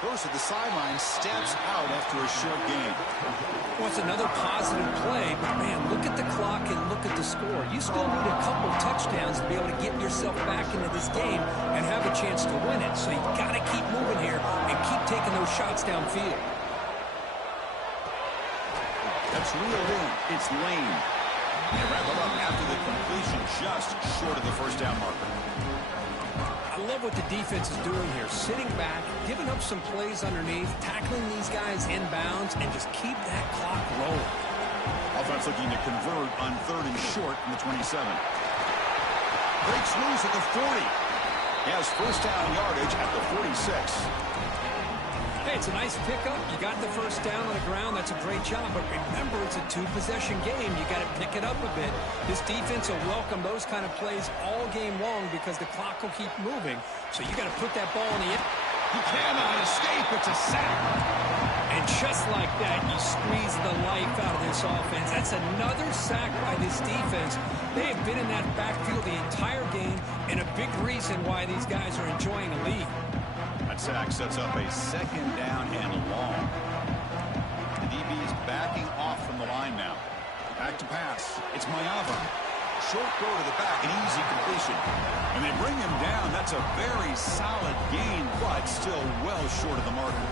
Goes to the sideline, steps out after a short game. Well, it's another positive play, but man, look at the clock and look at the score. You still need a couple touchdowns to be able to get yourself back into this game and have a chance to win it. So you've got to keep moving here and keep taking those shots downfield. That's reeled in. It's Lane. They wrap it up after the completion, just short of the first down marker. I love what the defense is doing here. Sitting back, giving up some plays underneath, tackling these guys inbounds, and just keep that clock rolling. Offense looking to convert on 3rd and short from the 27. Breaks loose at the 40. He has first down yardage at the 46. Hey, it's a nice pickup. You got the first down on the ground. That's a great job. But remember, it's a two-possession game. You got to pick it up a bit. This defense will welcome those kind of plays all game long because the clock will keep moving. So you got to put that ball in the end. He cannot escape. It's a sack. And just like that, you squeeze the life out of this offense. That's another sack by this defense. They have been in that backfield the entire game, and a big reason why these guys are enjoying a lead. That sack sets up a second down and long. The DB's backing off from the line now. Back to pass. It's Maiava. Short throw to the back, an easy completion. And they bring him down. That's a very solid gain, but still well short of the marker.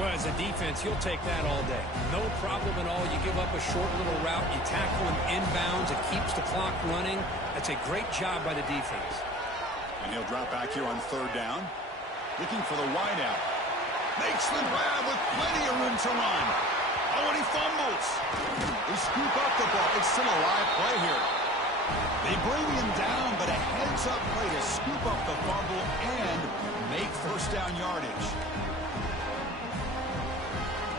Well, as a defense, you'll take that all day. No problem at all. You give up a short little route. You tackle him inbounds. It keeps the clock running. That's a great job by the defense. And he'll drop back here on third down. Looking for the wideout. Makes the grab with plenty of room to run. Oh, and he fumbles. They scoop up the ball. It's still a live play here. They bring him down, but a heads-up play to scoop up the fumble and make first down yardage.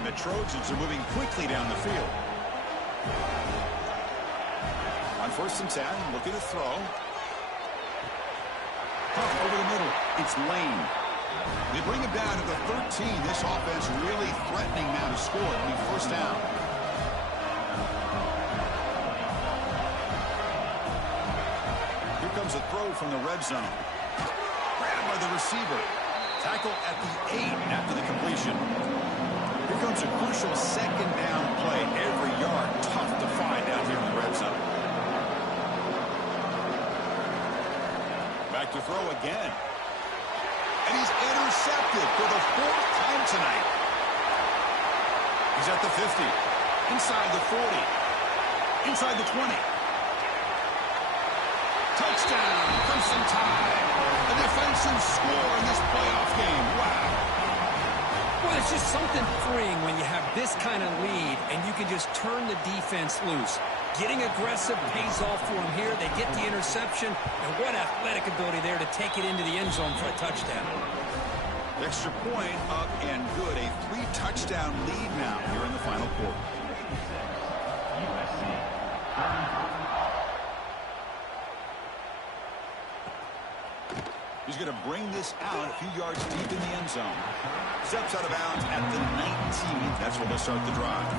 The Trojans are moving quickly down the field. On 1st and 10, looking to throw. Up over the middle. It's Lane. They bring him down to the 13. This offense really threatening now to score. It'll be first down. Here comes a throw from the red zone. Grabbed by the receiver. Tackle at the 8 after the completion. Here comes a crucial second down play. Every yard tough to find down here in the red zone. Back to throw again. And he's intercepted for the 4th time tonight. He's at the 50. Inside the 40. Inside the 20. Touchdown. Crimson Tide. A defensive score in this playoff game. Wow. Well, it's just something freeing when you have this kind of lead and you can just turn the defense loose. Getting aggressive pays off for them here. They get the interception, and what athletic ability there to take it into the end zone for a touchdown. Extra point up and good. A 3-touchdown lead now here in the final quarter. He's going to bring this out a few yards deep in the end zone. Steps out of bounds at the 19th. That's where they'll start the drive.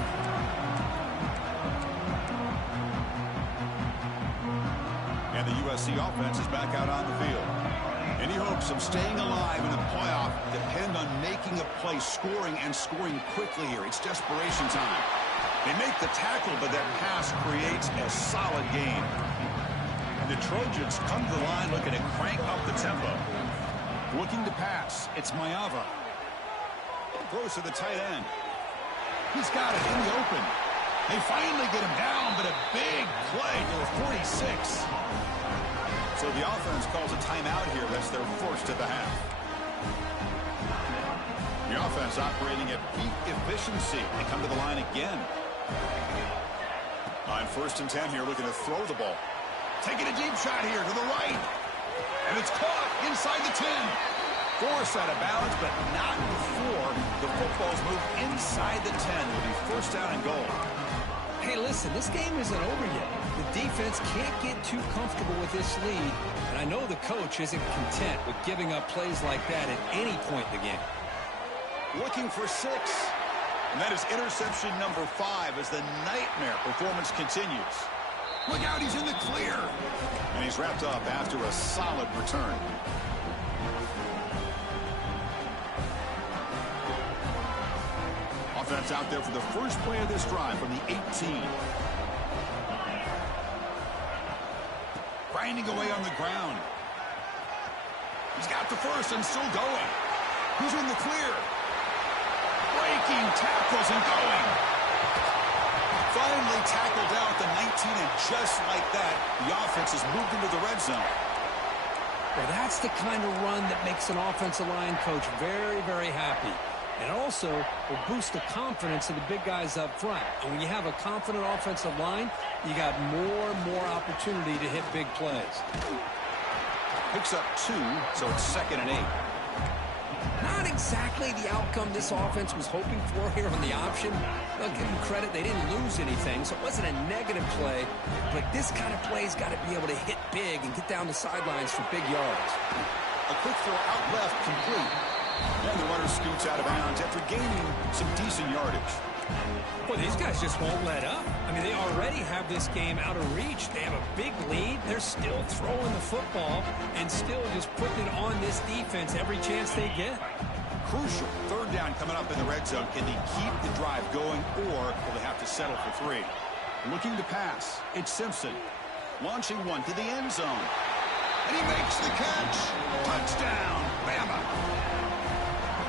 And the USC offense is back out on the field. Any hopes of staying alive in the playoff depend on making a play, scoring, and scoring quickly here. It's desperation time. They make the tackle, but that pass creates a solid gain. And the Trojans come to the line looking to crank up the tempo. Looking to pass. It's Maiava. Throws to the tight end. He's got it in the open. They finally get him down, but a big play to the 46. So the offense calls a timeout here. That's their first at the half. The offense operating at peak efficiency. They come to the line again. On 1st and 10 here, looking to throw the ball. Taking a deep shot here to the right. And it's caught inside the 10. Forced out of bounds, but not before the football's moved inside the 10. It'll be first down and goal. Hey, listen, this game isn't over yet. The defense can't get too comfortable with this lead, and I know the coach isn't content with giving up plays like that at any point in the game. Looking for 6. And that is interception number 5 as the nightmare performance continues. Look out, he's in the clear. And he's wrapped up after a solid return. Offense out there for the first play of this drive from the 18. Grinding away on the ground. He's got the first and still going. He's in the clear. Breaking tackles and going. Finally tackled out the 19, and just like that, the offense has moved into the red zone. Well, that's the kind of run that makes an offensive line coach very, very happy. And also will boost the confidence of the big guys up front. And when you have a confident offensive line, you got more and more opportunity to hit big plays. Picks up 2, so it's 2nd and 8. Not exactly the outcome this offense was hoping for here on the option. I'll give them credit. They didn't lose anything, so it wasn't a negative play. But this kind of play's got to be able to hit big and get down the sidelines for big yards. A quick throw out left, complete. And the runner scoots out of bounds after gaining some decent yardage. Boy, these guys just won't let up. I mean, they already have this game out of reach. They have a big lead. They're still throwing the football and still just putting it on this defense every chance they get. Crucial. Third down coming up in the red zone. Can they keep the drive going, or will they have to settle for 3? Looking to pass. It's Simpson. Launching one to the end zone. And he makes the catch. Touchdown, Bama.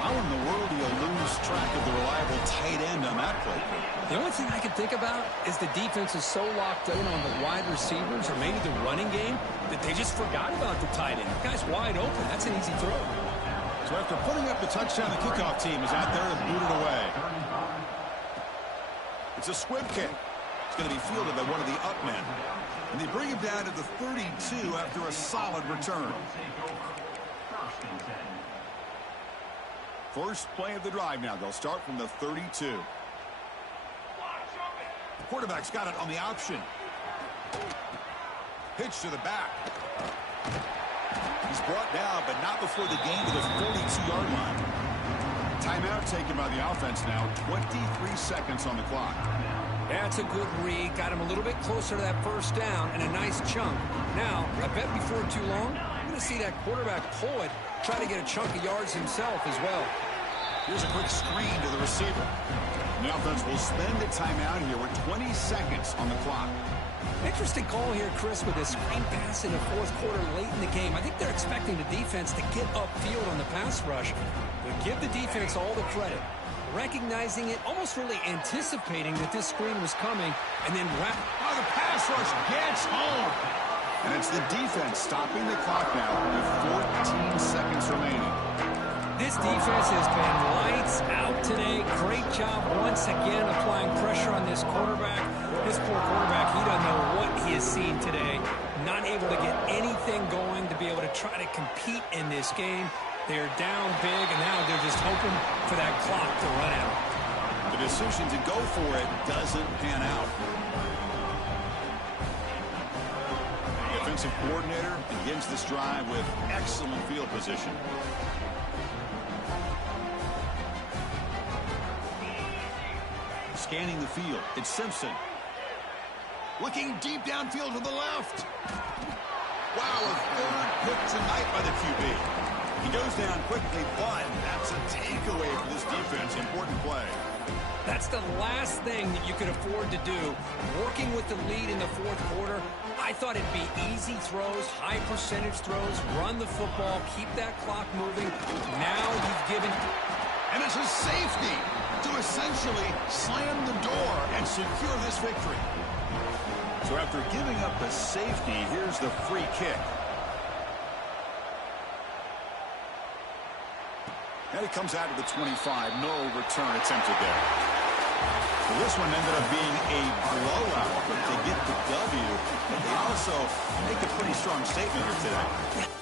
How in the world do you lose track of the reliable tight end on that play? The only thing I can think about is the defense is so locked in on the wide receivers or maybe the running game that they just forgot about the tight end. The guy's wide open. That's an easy throw. So after putting up the touchdown, the kickoff team is out there to boot it away. It's a squib kick. It's going to be fielded by one of the up men. And they bring him down to the 32 after a solid return. First play of the drive now. They'll start from the 32. The quarterback's got it on the option. Pitch to the back. He's brought down, but not before the gain to the 42-yard line. Timeout taken by the offense now. 23 seconds on the clock. That's a good read. Got him a little bit closer to that first down and a nice chunk. Now, I bet before too long, I'm going to see that quarterback pull it, try to get a chunk of yards himself as well. Here's a quick screen to the receiver. And the offense will spend a timeout here with 20 seconds on the clock. Interesting call here, Chris, with a screen pass in the fourth quarter late in the game. I think they're expecting the defense to get upfield on the pass rush. But give the defense all the credit. Recognizing it, almost really anticipating that this screen was coming, and then the pass rush gets home. And it's the defense stopping the clock now with 14 seconds remaining. This defense has been lights out today. Great job once again applying pressure on this quarterback. This poor quarterback, he doesn't know what he has seen today. Not able to get anything going to be able to try to compete in this game. They're down big, and now they're just hoping for that clock to run out. The decision to go for it doesn't pan out. The offensive coordinator begins this drive with excellent field position. Scanning the field, it's Simpson. Looking deep downfield to the left. Wow, a third pick tonight by the QB. He goes down quickly, but that's a takeaway for this defense. Important play. That's the last thing that you could afford to do. Working with the lead in the fourth quarter, I thought it'd be easy throws, high percentage throws, run the football, keep that clock moving. Now you've given... And it's a safety to essentially slam the door and secure this victory. So after giving up the safety, here's the free kick. And it comes out to the 25. No return attempted there. Well, this one ended up being a blowout. But they get the W, but they also make a pretty strong statement here today.